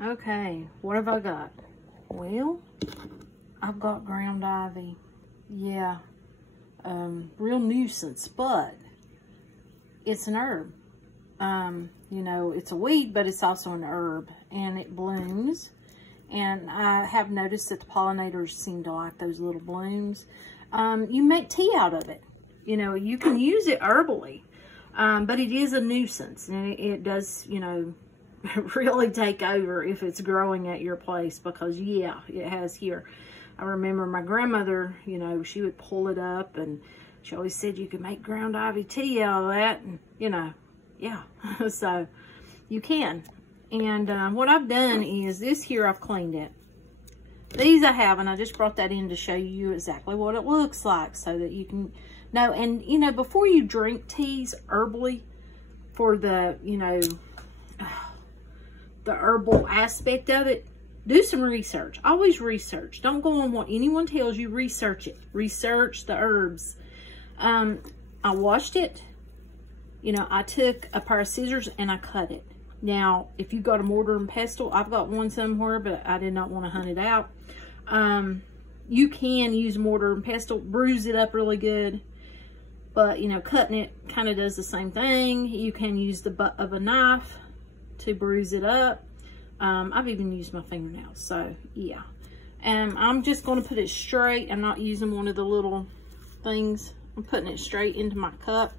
Okay, what have I got? Well, I've got ground ivy. Yeah, real nuisance, but it's an herb. You know, it's a weed, but it's also an herb, and it blooms. And I have noticed that the pollinators seem to like those little blooms. You make tea out of it. You know, you can use it herbally, but it is a nuisance, and it does, you know, really take over if it's growing at your place, because yeah, it has here. I remember my grandmother, you know, she would pull it up, and she always said you could make ground ivy tea out of that, and you know, yeah, so you can. And what I've done is this here, I've cleaned it. These I haven't. I just brought that in to show you exactly what it looks like so that you can know. And, you know, before you drink teas herbally for the, you know, the herbal aspect of it, do some research. Always research. Don't go on what anyone tells you. Research it. Research the herbs. I washed it. You know, I took a pair of scissors and I cut it. Now, if you got a mortar and pestle, I've got one somewhere, but I did not want to hunt it out. You can use mortar and pestle, bruise it up really good. But, you know, cutting it kind of does the same thing. You can use the butt of a knife to bruise it up. I've even used my fingernails, so yeah. And I'm just going to put it straight. I'm not using one of the little things. I'm putting it straight into my cup.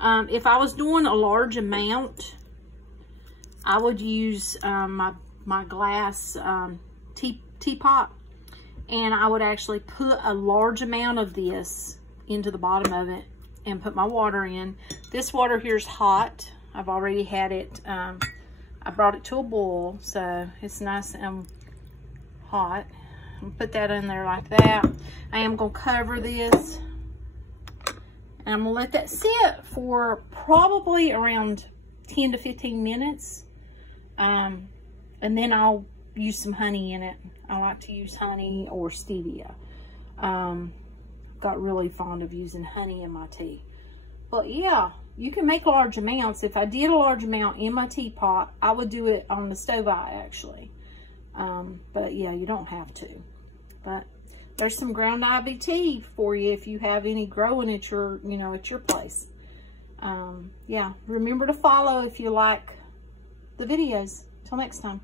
If I was doing a large amount, I would use my glass teapot, and I would actually put a large amount of this into the bottom of it and put my water in. This water here is hot. I've already had it. I brought it to a boil, so it's nice and hot. I'll put that in there like that. I am going to cover this, and I'm going to let that sit for probably around 10 to 15 minutes. And then I'll use some honey in it. I like to use honey or stevia. Got really fond of using honey in my tea. But yeah, you can make large amounts. If I did a large amount in my teapot, I would do it on the stove eye actually. But yeah, you don't have to. But there's some ground ivy tea for you if you have any growing at your, you know, at your place. Yeah, remember to follow if you like the videos. Till next time.